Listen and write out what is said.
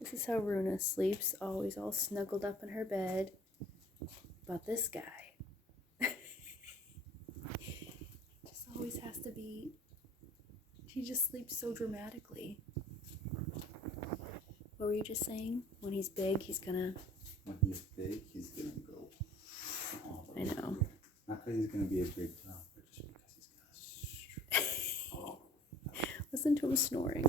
This is how Runa sleeps, always all snuggled up in her bed. But this guy just always has to be, he just sleeps so dramatically. What were you just saying? When he's big, he's gonna... When he's big, he's gonna go all the I way know. here. Not because he's gonna be a big dog, but just because he's gonna... Listen to him snoring.